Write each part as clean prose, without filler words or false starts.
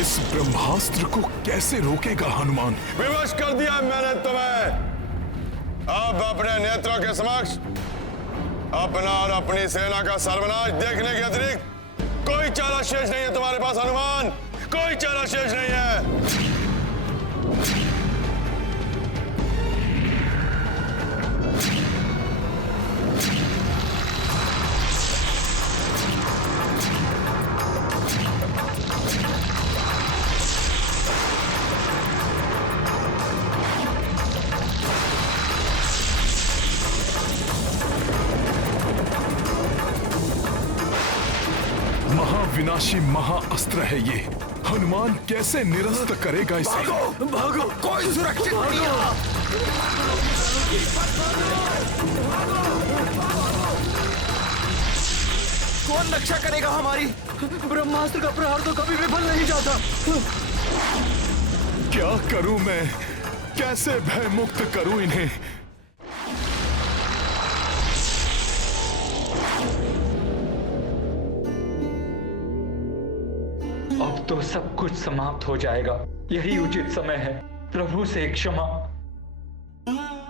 इस ब्रह्मास्त्र को कैसे रोकेगा हनुमान? विवश कर दिया मैंने तुम्हें। अब अपने नेत्रों के समक्ष अपना और अपनी सेना का सर्वनाश देखने के अतिरिक्त कोई चारा शेष नहीं है तुम्हारे पास हनुमान, कोई चारा शेष नहीं है। महाविनाशी महाअस्त्र है ये। हनुमान कैसे निरस्त करेगा इसे? भागो, भागो, कोई सुरक्षित नहीं है। कौन रक्षा करेगा हमारी? ब्रह्मास्त्र का प्रहार तो कभी विफल नहीं जाता। क्या करूं मैं? कैसे भय मुक्त करूं इन्हें? अब तो सब कुछ समाप्त हो जाएगा, यही उचित समय है। प्रभु से क्षमा,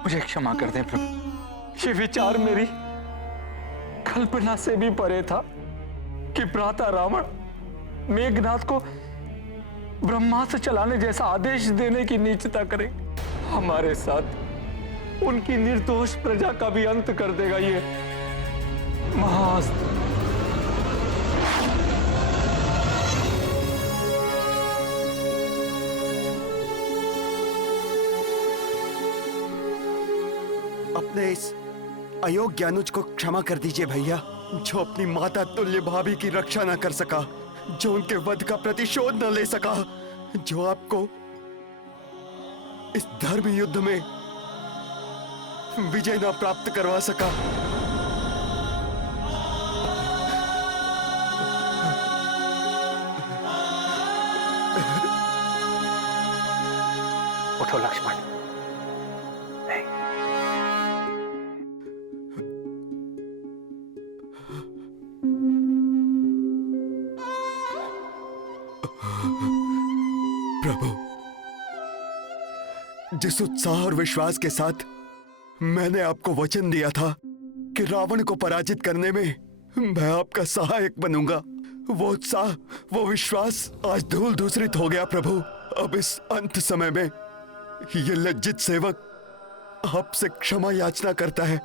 मुझे क्षमा कर दें प्रभु। ये विचार मेरी कल्पना से भी परे था कि भ्राता रावण मेघनाथ को ब्रह्मास्त्र चलाने जैसा आदेश देने की नीचता करे। हमारे साथ उनकी निर्दोष प्रजा का भी अंत कर देगा ये महाअस्त्र। अपने इस अयोग्य अनुज को क्षमा कर दीजिए भैया, जो अपनी माता तुल्य भाभी की रक्षा न कर सका, जो उनके वध का प्रतिशोध न ले सका, जो आपको इस धर्म युद्ध में विजय न प्राप्त करवा सका। उठो लक्ष्मण। प्रभु, जिस उत्साह और विश्वास के साथ मैंने आपको वचन दिया था कि रावण को पराजित करने में मैं आपका सहायक बनूंगा, वो उत्साह, वो विश्वास आज धूल धूसरित हो गया प्रभु। अब इस अंत समय में ये लज्जित सेवक आपसे क्षमा याचना करता है।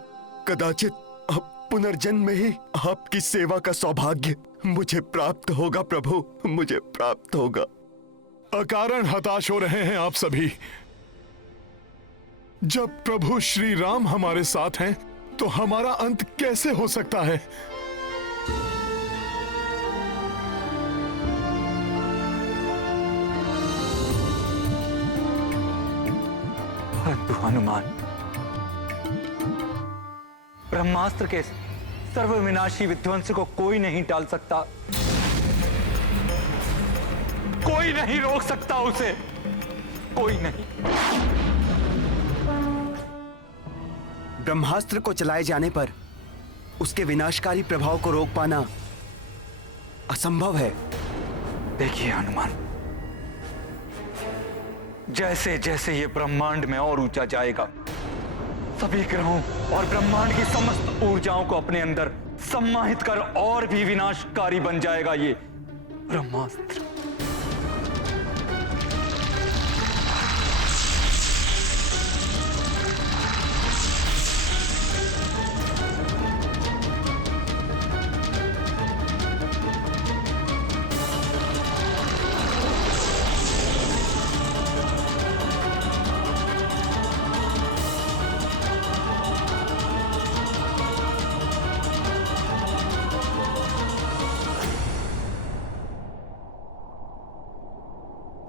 कदाचित अब पुनर्जन्म में ही आपकी सेवा का सौभाग्य मुझे प्राप्त होगा प्रभु, मुझे प्राप्त होगा। अकारण हताश हो रहे हैं आप सभी। जब प्रभु श्री राम हमारे साथ हैं तो हमारा अंत कैसे हो सकता है? परंतु हनुमान, ब्रह्मास्त्र के सर्वविनाशी विध्वंस को कोई नहीं टाल सकता, कोई नहीं रोक सकता उसे, कोई नहीं। ब्रह्मास्त्र को चलाए जाने पर उसके विनाशकारी प्रभाव को रोक पाना असंभव है। देखिए हनुमान, जैसे जैसे ये ब्रह्मांड में और ऊंचा जाएगा, सभी ग्रहों और ब्रह्मांड की समस्त ऊर्जाओं को अपने अंदर सम्माहित कर और भी विनाशकारी बन जाएगा ये ब्रह्मास्त्र।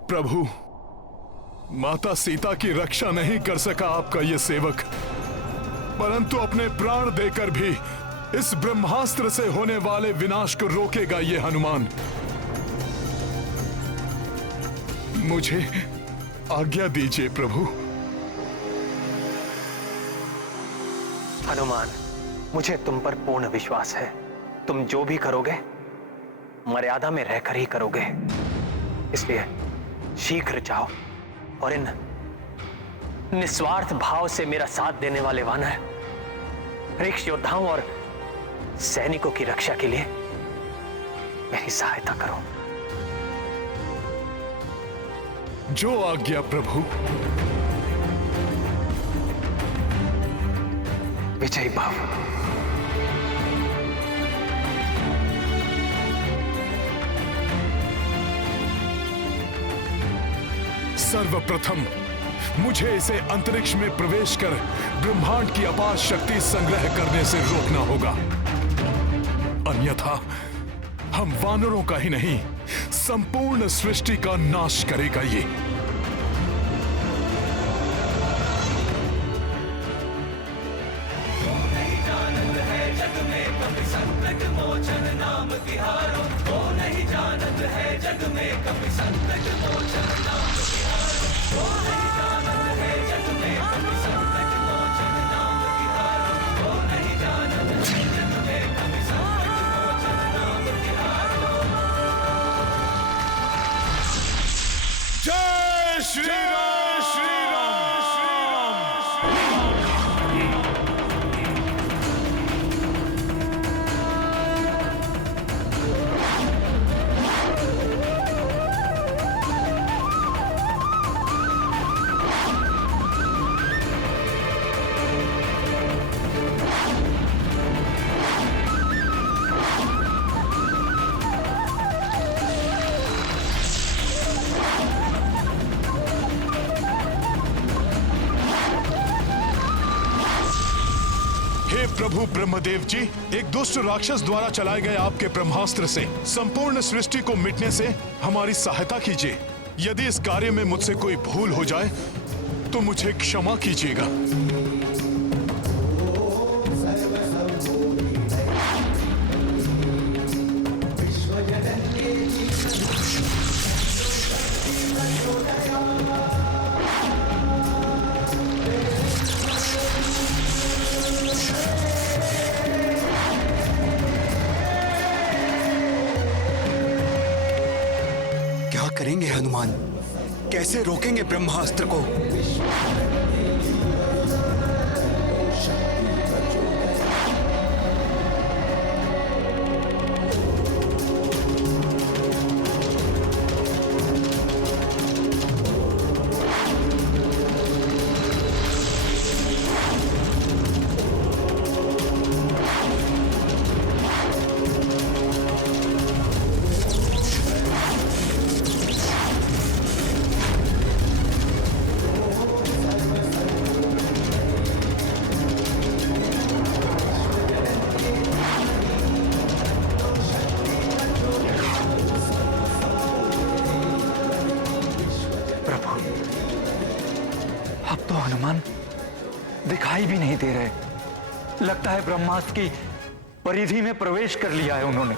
प्रभु, माता सीता की रक्षा नहीं कर सका आपका ये सेवक, परंतु अपने प्राण देकर भी इस ब्रह्मास्त्र से होने वाले विनाश को रोकेगा ये हनुमान। मुझे आज्ञा दीजिए प्रभु। हनुमान, मुझे तुम पर पूर्ण विश्वास है। तुम जो भी करोगे मर्यादा में रहकर ही करोगे। इसलिए शीघ्र जाओ और इन निस्वार्थ भाव से मेरा साथ देने वाले वानर ऋक्ष योद्धाओं और सैनिकों की रक्षा के लिए मेरी सहायता करो। जो आज्ञा प्रभु। विजयी भव। सर्वप्रथम मुझे इसे अंतरिक्ष में प्रवेश कर ब्रह्मांड की अपार शक्ति संग्रह करने से रोकना होगा, अन्यथा हम वानरों का ही नहीं संपूर्ण सृष्टि का नाश करेगा ये। जय श्री राम, श्री राम, श्री राम। हे प्रभु ब्रह्मदेव जी, एक दुष्ट राक्षस द्वारा चलाए गए आपके ब्रह्मास्त्र से संपूर्ण सृष्टि को मिटने से हमारी सहायता कीजिए। यदि इस कार्य में मुझसे कोई भूल हो जाए तो मुझे क्षमा कीजिएगा। क्या करेंगे हनुमान? कैसे रोकेंगे ब्रह्मास्त्र को? अब तो हनुमान दिखाई भी नहीं दे रहे। लगता है ब्रह्मास्त्र की परिधि में प्रवेश कर लिया है उन्होंने।